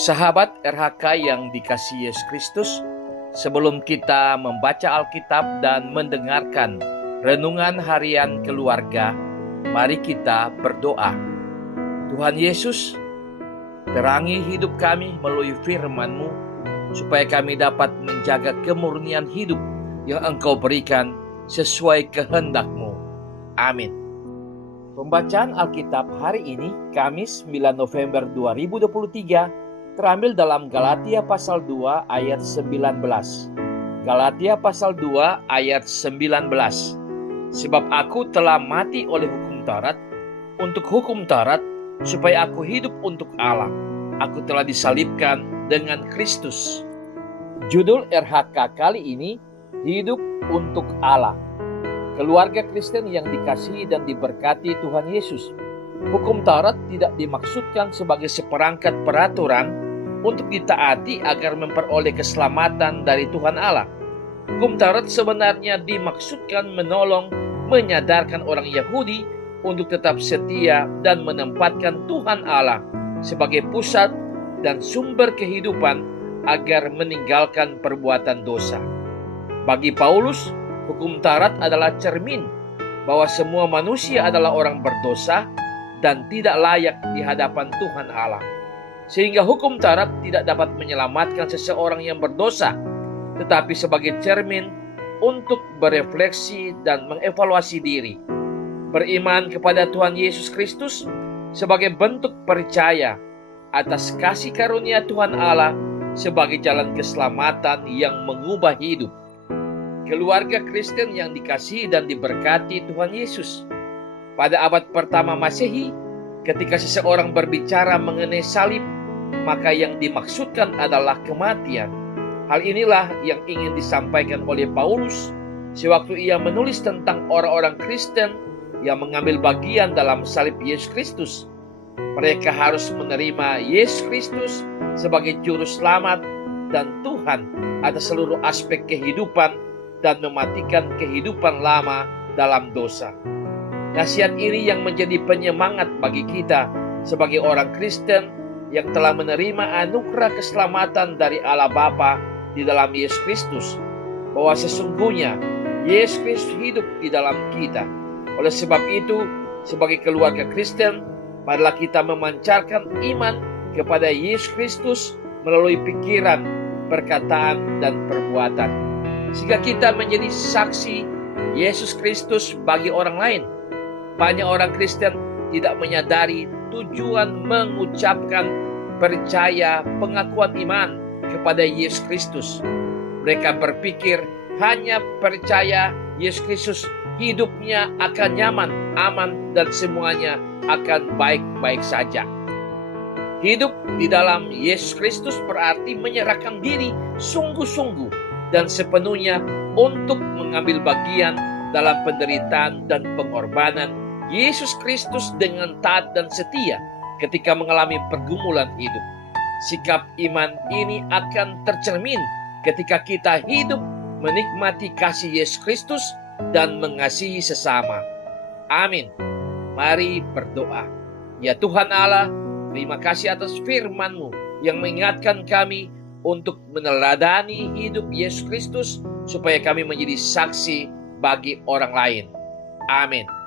Sahabat RHK yang dikasihi Yesus Kristus, sebelum kita membaca Alkitab dan mendengarkan renungan harian keluarga, mari kita berdoa. Tuhan Yesus, terangi hidup kami melalui firman-Mu, supaya kami dapat menjaga kemurnian hidup yang Engkau berikan sesuai kehendak-Mu. Amin. Pembacaan Alkitab hari ini, Kamis 9 November 2023, terambil dalam Galatia pasal 2 ayat 19. Galatia pasal 2 ayat 19. Sebab aku telah mati oleh hukum Taurat, untuk hukum Taurat, supaya aku hidup untuk Allah. Aku telah disalibkan dengan Kristus. Judul RHK kali ini, Hidup untuk Allah. Keluarga Kristen yang dikasihi dan diberkati Tuhan Yesus, hukum Taurat tidak dimaksudkan sebagai seperangkat peraturan untuk ditaati agar memperoleh keselamatan dari Tuhan Allah. Hukum Taurat sebenarnya dimaksudkan menolong, menyadarkan orang Yahudi untuk tetap setia dan menempatkan Tuhan Allah sebagai pusat dan sumber kehidupan agar meninggalkan perbuatan dosa. Bagi Paulus, hukum Taurat adalah cermin bahwa semua manusia adalah orang berdosa dan tidak layak di hadapan Tuhan Allah. Sehingga hukum Taurat tidak dapat menyelamatkan seseorang yang berdosa, tetapi sebagai cermin untuk berefleksi dan mengevaluasi diri. Beriman kepada Tuhan Yesus Kristus sebagai bentuk percaya atas kasih karunia Tuhan Allah sebagai jalan keselamatan yang mengubah hidup. Keluarga Kristen yang dikasihi dan diberkati Tuhan Yesus. Pada abad pertama Masehi, ketika seseorang berbicara mengenai salib, maka yang dimaksudkan adalah kematian. Hal inilah yang ingin disampaikan oleh Paulus sewaktu ia menulis tentang orang-orang Kristen yang mengambil bagian dalam salib Yesus Kristus. Mereka harus menerima Yesus Kristus sebagai juru selamat dan Tuhan atas seluruh aspek kehidupan dan mematikan kehidupan lama dalam dosa. Nasihat ini yang menjadi penyemangat bagi kita sebagai orang Kristen yang telah menerima anugerah keselamatan dari Allah Bapa di dalam Yesus Kristus, bahwa sesungguhnya Yesus Kristus hidup di dalam kita. Oleh sebab itu, sebagai keluarga Kristen, marilah kita memancarkan iman kepada Yesus Kristus melalui pikiran, perkataan, dan perbuatan, sehingga kita menjadi saksi Yesus Kristus bagi orang lain. Banyak orang Kristen tidak menyadari tujuan mengucapkan percaya pengakuan iman kepada Yesus Kristus. Mereka berpikir hanya percaya Yesus Kristus, hidupnya akan nyaman, aman, dan semuanya akan baik-baik saja. Hidup di dalam Yesus Kristus berarti menyerahkan diri sungguh-sungguh dan sepenuhnya untuk mengambil bagian dalam penderitaan dan pengorbanan Yesus Kristus dengan taat dan setia ketika mengalami pergumulan hidup. Sikap iman ini akan tercermin ketika kita hidup menikmati kasih Yesus Kristus dan mengasihi sesama. Amin. Mari berdoa. Ya Tuhan Allah, terima kasih atas firman-Mu yang mengingatkan kami untuk meneladani hidup Yesus Kristus supaya kami menjadi saksi bagi orang lain. Amin.